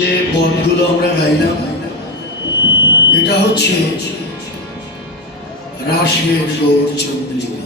যে পদগুলো আমরা গাইলাম এটা হচ্ছে রাসের গৌর চন্দ্রিকা।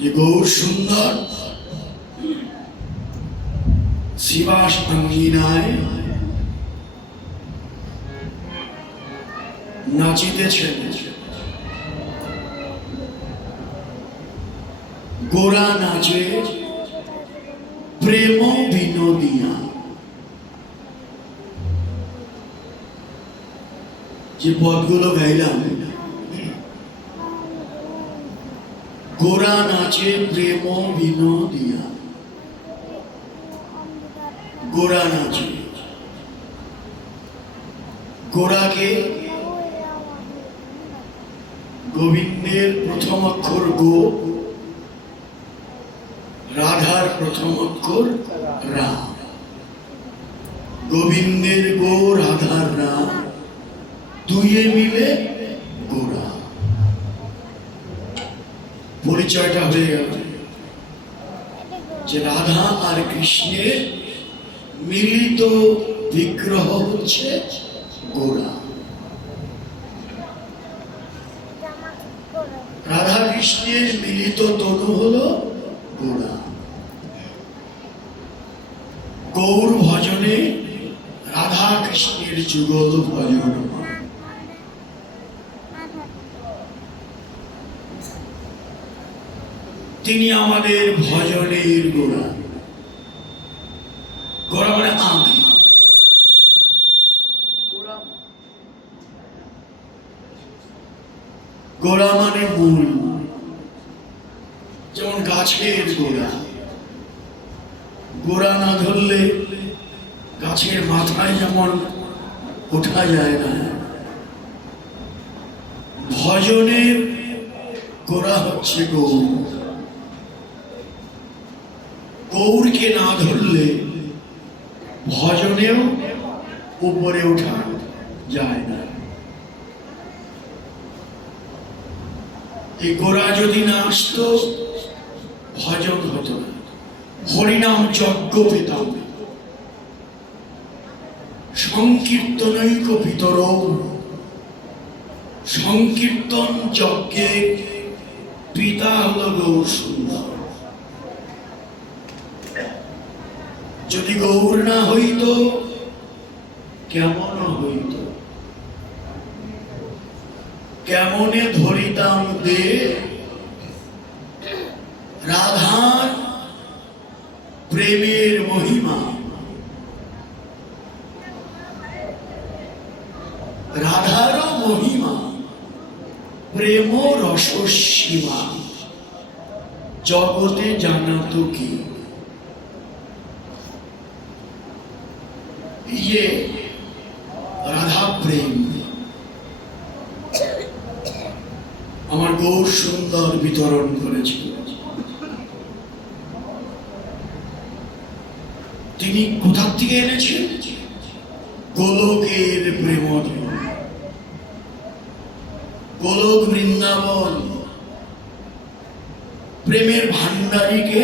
যে গৌর সুন্দর শিবাস আঙ্গিনায় নাচিতেছেন, গোরা নাচে প্রেম বিনোদিয়া। যে পদগুলো গাইলাম, গোরা নাচে প্রেম বিনোদিয়া, গোরা নাচে। গোরাকে গোবিন্দের প্রথম অক্ষর গো, রাধার প্রথম অক্ষর রা। গোবিন্দের গো, রাধার রা, দুইয়ে মিলে গোরা। পরিচয়টা হয়ে গেল যে রাধা আর কৃষ্ণের মিলিত বিগ্রহ হচ্ছে গোরা। রাধা কৃষ্ণের মিলিত তনু হলো গোরা। গৌর ভজনে রাধা কৃষ্ণের যুগল ভজন। তিনি আমাদের ভজনের গোরা। গোরা মানে আমি, গোরা মানে মূল। যেমন গাছের গোড়া, গোড়া না ধরলে গাছের মাথায় যেমন ওঠা যায় না, ভজনের গোড়া হচ্ছে গৌর। গৌরকে না ধরলে ভজনেও উপরে ওঠা যায় না। এই গোড়া যদি না আসতো ভজন হতো না, হরিনাম যজ্ঞ পেতাম। সংকীর্তনৈক পিতর, সংকীর্তন যজ্ঞের পিতা হল গৌর সুন্দর। যদি গৌর না হইত কেমন হইত? কেমনে ধরিতাম দে রাধার প্রেমের মহিমা। রাধারও মহিমা প্রেম রস সীমা, জগতে জানাত কি? ইয়ে রাধা প্রেম আমার গৌর সুন্দর বিতরণ করেছিল। তিনি কোথা থেকে এনেছেন? গোলকের প্রেম, গোলক বৃন্দাবন। প্রেমের ভান্ডারীকে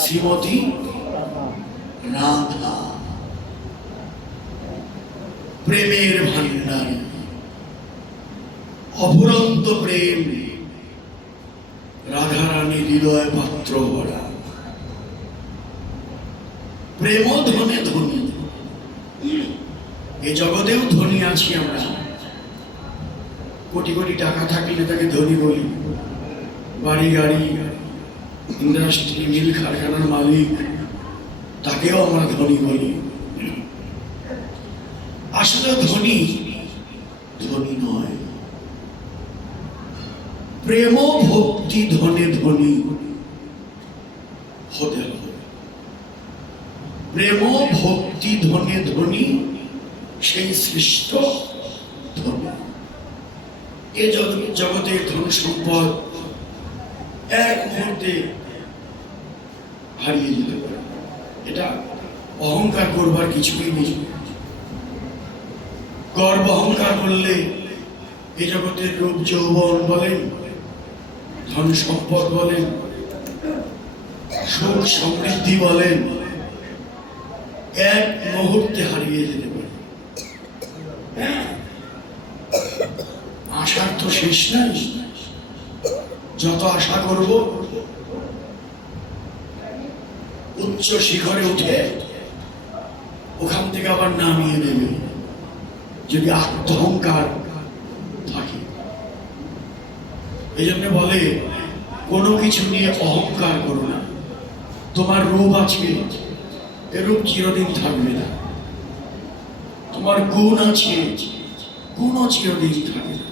শ্রীমতী রাধা, প্রেমের ভান্ডারী, অফুরন্ত প্রেম। রাধারানী হৃদয় পাত্র ভরা, প্রেম ধনে ধনী। এ জগতেও ধনী আছি আমরা। কোটি কোটি টাকা থাকলে তাকে ধনী বলি, বাড়ি গাড়ি ইন্ডাস্ট্রি মিল কারখানার মালিক, তাকেও আমরা ধনী বলি। আসলে ধনী ধনী নয়, প্রেম ভক্তি ধনে ধনী হতে হবে। প্রেম ভক্তি ধনে ধনী, সেই সৃষ্ট ধনী। এ জগতের ধন সম্পদ এক মুহূর্তে হারিয়ে যেতে পারে, এটা অহংকার করবার কিছুই নেই। গর্ব অহংকার করলে এ জগতের রূপ যৌবন বলেন, ধন সম্পদ বলেন, সুখ সমৃদ্ধি বলেন এক মুহূর্তে হারিয়ে যেতে পারে। হ্যাঁ, আশার তো শেষ নাই। যত আশা করব উচ্চ শিখরে উঠে ওখান থেকে আবার নামিয়ে দেবে যদি আত্মহংকার থাকে। এই জন্য বলে কোনো কিছু নিয়ে অহংকার করো না। তোমার রূপ আছে, এ রূপ চিরদিন থাকবে না। তোমার গুণ আছে, গুণও চিরদিন থাকবে না।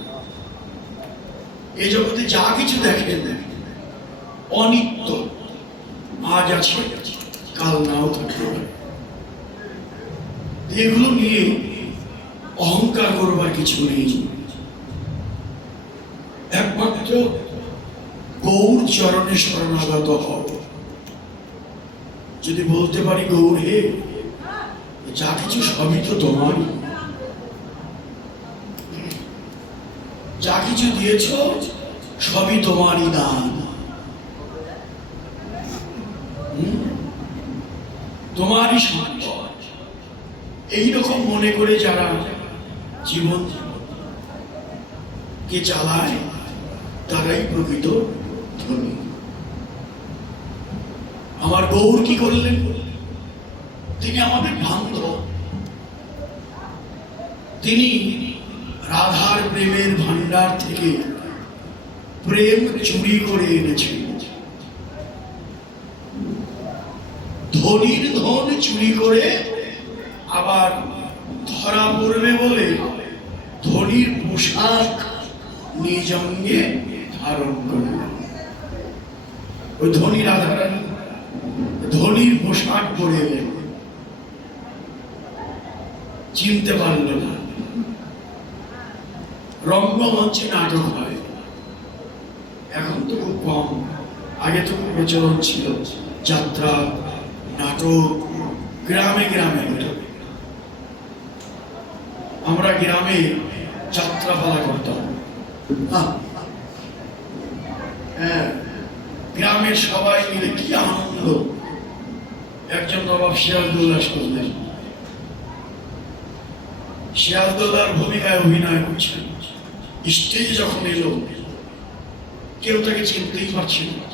এই জগতে যা কিছু দেখেন অনিত্য, আজ আছে কাল নাও থাকতে পারে। এগুলো নিয়ে অহংকার করবার কিছু নেই। একমাত্র গৌর চরণে শরণাগত হও। যদি বলতে পারি গৌর হে, যা কিছু সবই তো তোমারই, যা কিছু দিয়েছ সবই তোমারই দান, তোমারই সম্পদ। এইরকম মনে করে যারা জীবন কে চালায় তারাই প্রকৃত ধনী। আমার গৌর কি করলেন? তিনি আমাদের বান্ধব। তিনি রাধার প্রেমের ভান্ডার থেকে প্রেম চুরি করে এনেছেন। ধনীর ধন চুরি করে আবার ধরা পড়বে বলে ধনীর পোশাক নিজ অঙ্গে ধারণ করলেন। ওই ধনী রাধারানী ধনীর পোশাক পরে এলেন, চিনতে পারল না। রঙ্গমঞ্চে নাটক হয়, এখন তো খুব কম, আগে তো খুব প্রচলন ছিল। যাত্রা নাটক গ্রামে গ্রামে হতো। আমরা গ্রামে যাত্রাপালা করতাম। হ্যাঁ, গ্রামের সবাই মিলে কি আনন্দ। একজন নবাব সিরাজদৌল্লা করলেন, সিরাজদৌল্লার ভূমিকায় অভিনয় করছেন। স্টেজে যখন এলো কেউ তাকে চিনতেই পারছিল না।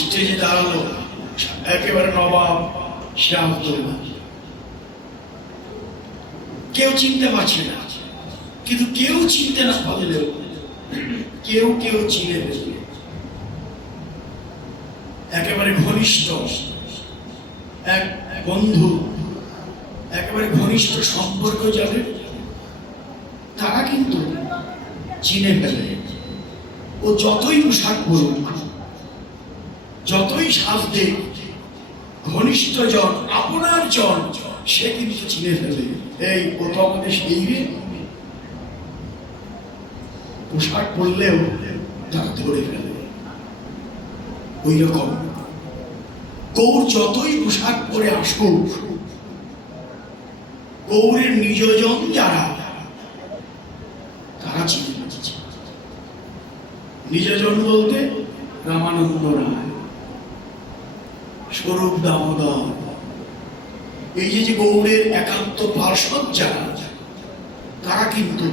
স্টেজে দাঁড়ালো একেবারে নবাব সিরাজদৌল্লা, কেউ চিনতে পারছে না। কিন্তু কেউ চিনতে না পারলেও কেউ কেউ চিনে ফেলবে। একেবারে ঘনিষ্ঠ এক বন্ধু, একেবারে ঘনিষ্ঠ সম্পর্ক যাবে, তারা কিন্তু চিনে ফেলে। ও যতই পোশাক পরুক, যতই সাজ দেখ, ঘনিষ্ঠ জন আপনার জন সে কিন্তু চিনে ফেলে। এই ও তো আমাদের সেই রে। পোশাক পরলেও তারা ধরে ফেলে। ওই রকম গৌর যতই পোশাক পরে আসুক, গৌরের নিজজন যারা তারা চিনে ফেলেছে। নিজজন বলতে রামানন্দ রায়, স্বরূপ দামোদর, এই যে গৌরের একান্ত পার্ষদ যারা, তারা কিন্তু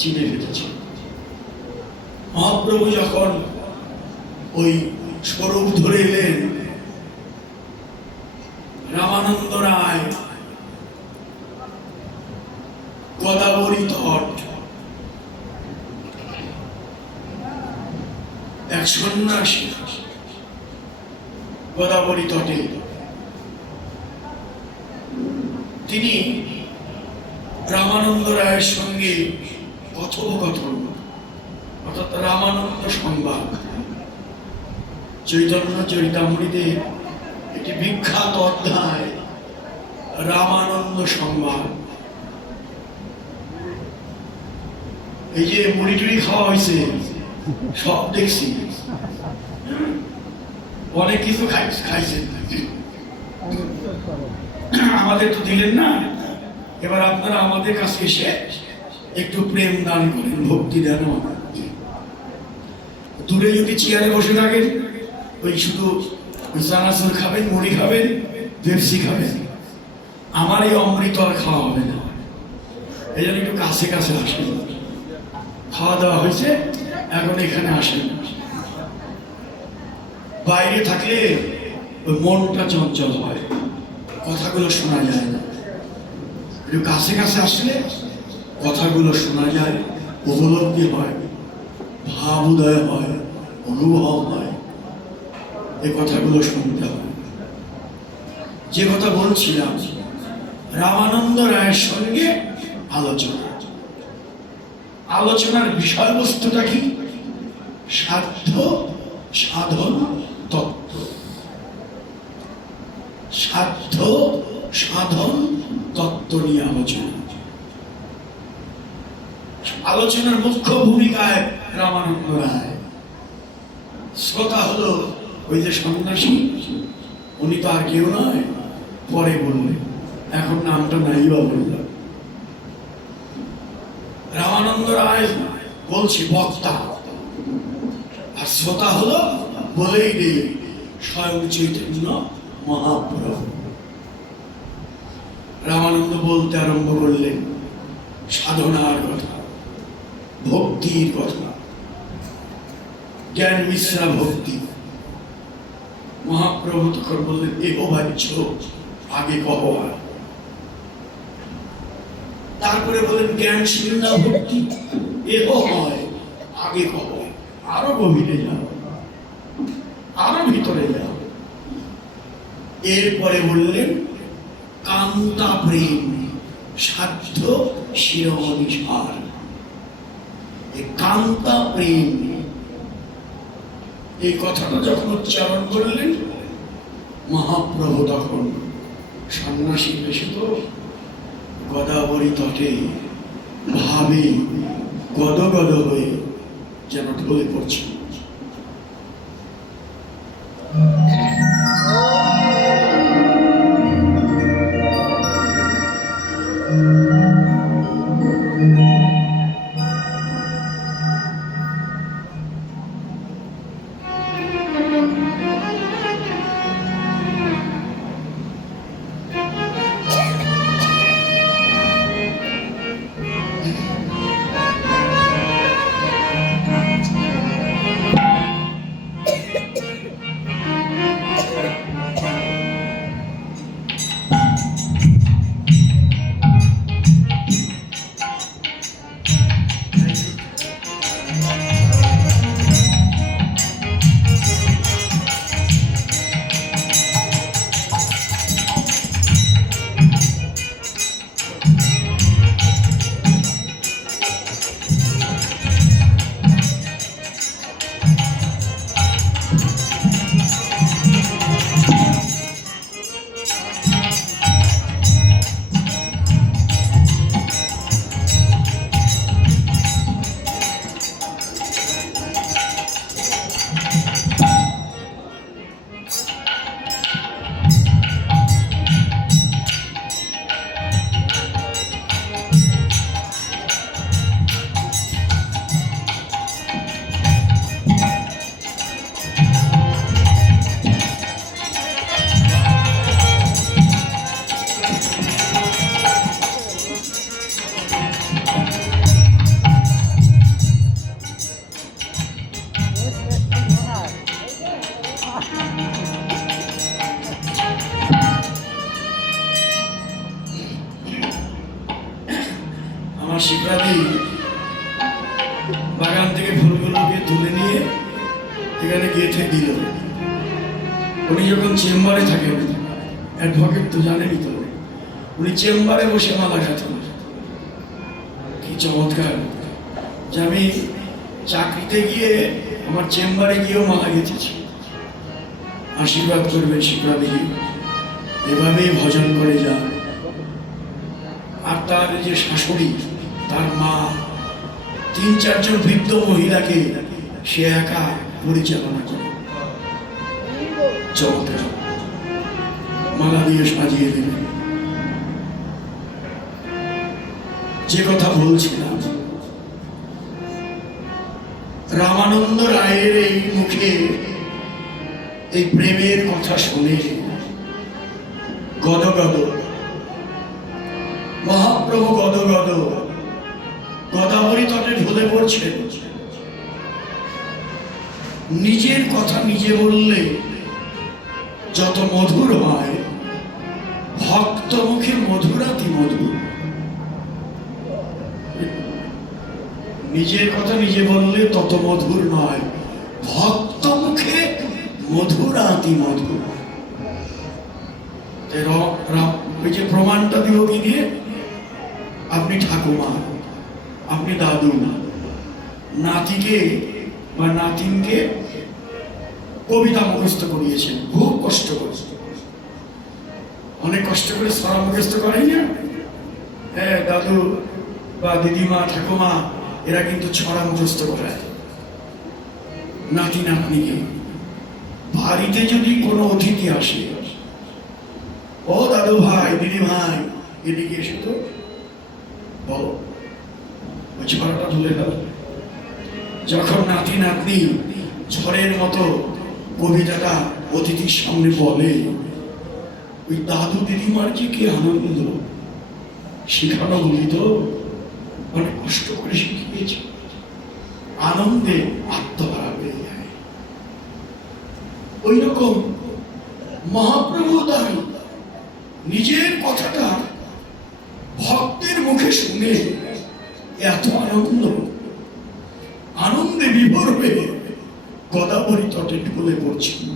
চিনে ফেলেছে। মহাপ্রভু যখন ওই স্বরূপ ধরে এলেন, রামানন্দ রায় গোদাবরী তট, এক সন্ন্যাসী গোদাবরী তটে, তিনি রামানন্দ রায়ের সঙ্গে কথোপকথন, অর্থাৎ রামানন্দ সংবাদ। চৈতন্য চরিতামৃতে একটি বিখ্যাত অধ্যায় রামানন্দ সংবাদ। এই যে মুড়ি টুড়ি খাওয়া হয়েছে সব দেখছি, অনেক কিছু খাইছেন, আমাদের তো দিলেন না। এবার আপনারা আমাদের কাছে এসে একটু প্রেম দান করেন, ভক্তি দেন। দূরে যদি চেয়ারে বসে থাকেন, ওই শুধু চানাচুর খাবেন, মুড়ি খাবেন, পেপসি খাবেন, আমার এই অমৃত আর খাওয়া হবে না। এই জন্য একটু কাছে কাছে আসেন। খাওয়া দাওয়া হয়েছে, এখন এখানে আসেন। বাইরে থাকলে ওই মনটা চঞ্চল হয়, কথাগুলো শোনা যায় না। একটু কাছে কাছে আসলে কথাগুলো শোনা যায়, উপলব্ধি হয়, ভাব উদয় হয়, অনুভব হয়। এই কথাগুলো শুনতে হয়। যে কথা বলছিলাম, রামানন্দ রায়ের সঙ্গে আলোচনার বিষয়বস্তুটা কি? সাধ্য সাধন তত্ত্ব। সাধ্য সাধন তত্ত্ব নিয়ে আলোচনার মুখ্য ভূমিকায় রামানন্দ রায়। শ্রোতা হলো ওই যে সন্ন্যাসী, উনি তো আর কেউ নয়, পরে বললেন, এখন নামটা নাই বা বললাম। রামানন্দ রায় বলছি বক্তা, আর শ্রোতা হলো বলেই দিয়ে স্বয়ং চৈতন্য মহাপ্রভু। রামানন্দ বলতে আরম্ভ করলেন সাধনার কথা, ভক্তির কথা, জ্ঞান মিশ্রা ভক্তি। মহাপ্রভু তখন বললেন, এহ বাহ্য, আগে কহ। তারপরে বলেন জ্ঞান শূন্য ভক্তি, এহ হয়, আগে কহ। আরো গভীরে যাও, আরো ভিতরে যাও। এরপরে বললেন কান্তা প্রেম, সাধ্য শিরোমণি সার। কান্তা প্রেম, এই কথাটা যখন উচ্চারণ করলেন, মহাপ্রভু তখন সন্ন্যাসী বেশে তো গোদাবরী তটে ভাবে গদগদ হয়ে যেন ঢলে পড়ছে। শিবরাদি বাগান থেকে ফুলগুলোকে তুলে নিয়ে এখানে গেঁথে দিল। উনি যখন চেম্বারে থাকেন, অ্যাডভোকেট তো জানেনই তো, উনি চেম্বারে বসে মালা গাঁথেন। কি চমৎকার যে আমি চাকরিতে গিয়ে আমার চেম্বারে গিয়েও মালা গেঁথেছি। আশীর্বাদ করবেন শিবরাদি, এভাবেই ভজন করে যান। আর তার যে শাশুড়ি, তার মা, ৩-৪ জন বৃদ্ধ মহিলাকে সে একা পরিচালনা করে। চমৎকার মালা দিয়ে সাজিয়ে দেবেন। যে কথা বলছিলাম, রামানন্দ রায়ের এই মুখে এই প্রেমের কথা শুনে গদগদ মহাপ্রভু গদগদ গোদাবরী তটে ঢলে পড়ছেন। নিজের কথা নিজে বললে যত মধুর হয়, ভক্ত মুখে মধুরাতি মধুর। নিজের কথা নিজে বললে তত মধুর নয়, ভক্ত মুখে মধুরাতি মধুর। ওই যে প্রমাণটা দিব কি দিয়ে? আপনি ঠাকুমা, আপনি দাদু নাতিকে বা নাতিনকে কবিতা মুখস্থ করিয়েছেন, খুব কষ্ট করে, অনেক কষ্ট করে সারা মুখস্থ করাই না। হ্যাঁ, দাদু বা দিদিমা ঠাকুমা এরা কিন্তু ছড়া মুখস্থ করায় নাতি নাতনিকে। বাড়িতে যদি কোনো অতিথি আসে, ও দাদু ভাই দিদি ভাই এদিকে এসে তো বলো, ওই ছড়াটা তুলে দাও। যখন নাতি নাতনি ঝড়ের মতো কবিতাটা অতিথির সামনে বলে, ওই দাদু দিদিমার যে কি আনন্দ! শেখানো বলি তো অনেক কষ্ট করে শিখিয়েছে, আনন্দে আত্মহারা হয়ে যায়। ওই রকম মহাপ্রভু তাই নিজের কথাটা ভক্তের মুখে শুনে এত আনন্দে বিভোর হয়ে গোদাবরী তটে ঢলে পড়ছেন,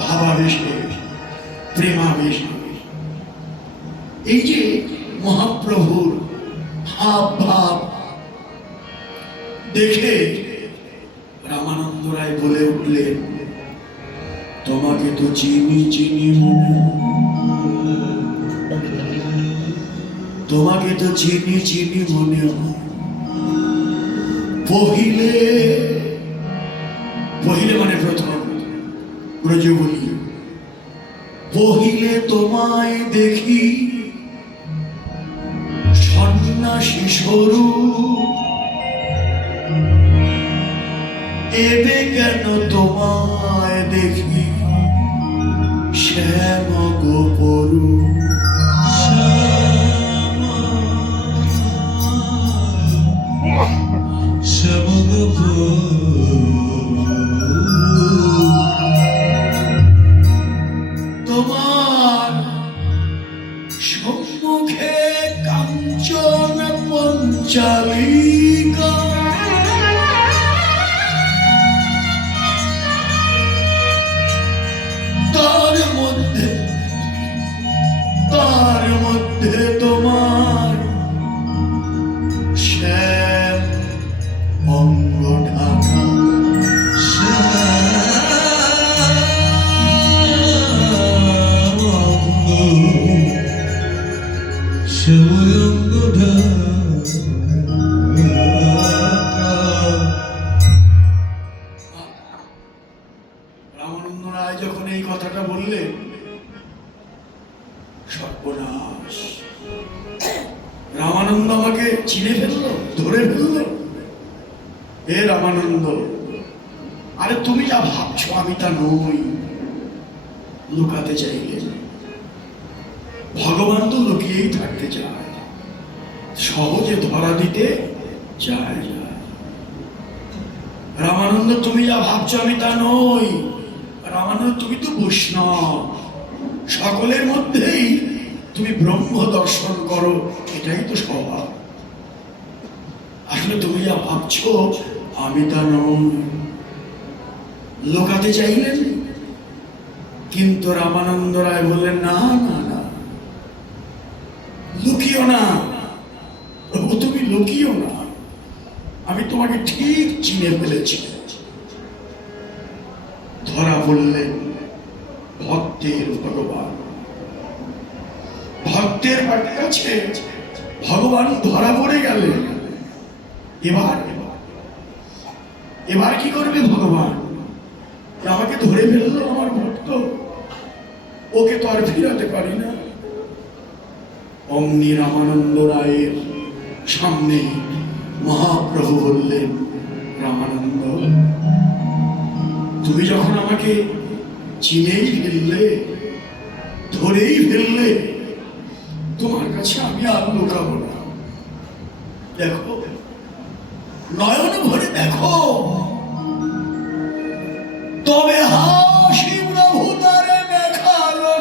ভাবাবেশে প্রেমাবেশে। এই যে মহাপ্রভুর হাব ভাব দেখে রামানন্দ রায় বলে উঠলেন, তোমাকে তো চিনি চিনি মনে, তোমাকে তো চিনি চিনি মনে হয়। পহিলে, পহিলে মানে প্রথম, ব্রজবলি। পহিলে তোমায় দেখি সন্ন্যাসী স্বরূপ, এবে কেন তোমায় দেখি শ্যাম গোপরু। তোমার সম্মুখে কাঞ্চন পঞ্চালিকা, তার মধ্যে তোমার শ্যাম অঙ্গ ঢাকা। রামানন্দ রায় যখন এই কথাটা বললেন, সর্বনাশ, রামানন্দ আমাকে চিনে ফেললো, ধরে ফেললো। হে রামানন্দ, আরে তুমি যা ভাবছো আমি তা নই। লুকাতে চাইলে ভগবান তো লুকিয়েই থাকতে চায়, সহজে ধরা দিতে চায় না। রামানন্দ, তুমি যা ভাবছো আমি তা নই। রামানন্দ, তুমি তো বৈষ্ণব, সকলের মধ্যেই তুমি ব্রহ্ম দর্শন করো, এটাই তো স্বভাব। আসলে তুমি যা ভাবছো আমি তা নই। লোকাতে চাইলেন, কিন্তু রামানন্দ রায় বললেন, না না না, লুকিও না প্রভু, তুমি লুকিও না, আমি তোমাকে ঠিক চিনে ফেলেছি। ধরা পড়লেন ভক্তের ভগবান, ভক্তের কাছে ভগবান ধরা পড়ে গেলেন। এবার কি করবে ভগবান? আমাকে ধরে ফেললো আমার ভক্ত, ওকে তো আর ফিরাতে পারি না। অমনি রামানন্দ রায়ের সামনে মহাপ্রভু বললেন, রামানন্দ, তুমি যখন আমাকে চিনেই ফেললে, ধরেই ফেললে, তোমার কাছে আমি আর লুকাবো না। দেখো, নয়ন ভরে দেখো, তবে হাসি প্রভু তারে দেখালো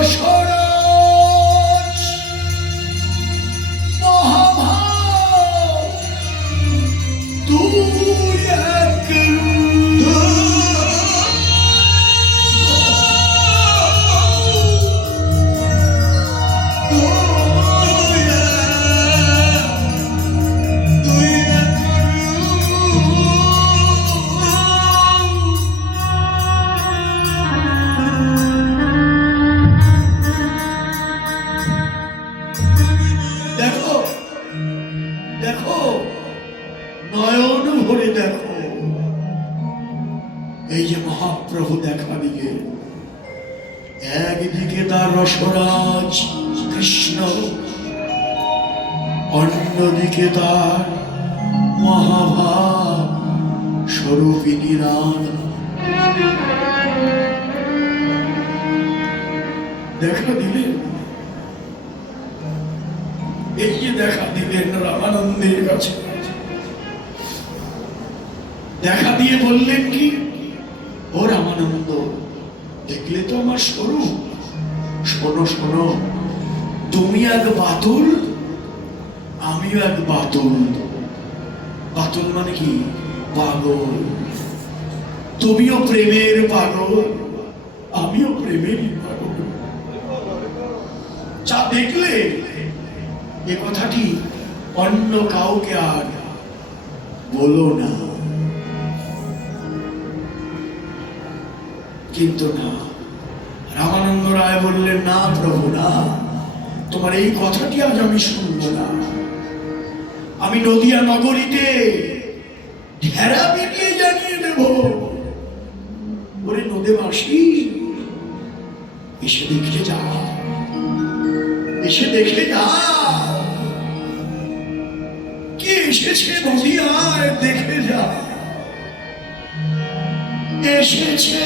রসরাজ মহাভাব, তুই এক দেখো, দেখো, নয়ন ভরে দেখো, এই যে মহাপ্রভু দেখা দিয়ে, একদিকে তার রসরাজ কৃষ্ণ, অন্যদিকে তার মহাভাব স্বরূপিণী রাধা। দেখা দিলেন, এই যে দেখা দিলেন রামানন্দের কাছে, দেখা দিয়ে বললেন কি, ও রামানন্দ, দেখলে তো আমার স্বরূপ, শোনো শোনো, তুমি এক বাতুল, আমিও এক বাতুল। বাতুল মানে কি? পাগল। তুমিও প্রেমের পাগল, আমিও প্রেমেরই পাগল। যা দেখলে এ কথাটি অন্য কাউকে আর বলো না। কিন্তু না, রামানন্দ রায় বললেন, না প্রভু, না, তোমার এই কথাটি আজ আমি শুনব না। আমি নদিয়া নগরীতে ঢেরা পিটিয়ে জানিয়ে দেব, ওরে নদেবাসী, এসে দেখে যা, এসে দেখে যা, কে এসেছে নদিয়ায়, দেখে যা, এসেছে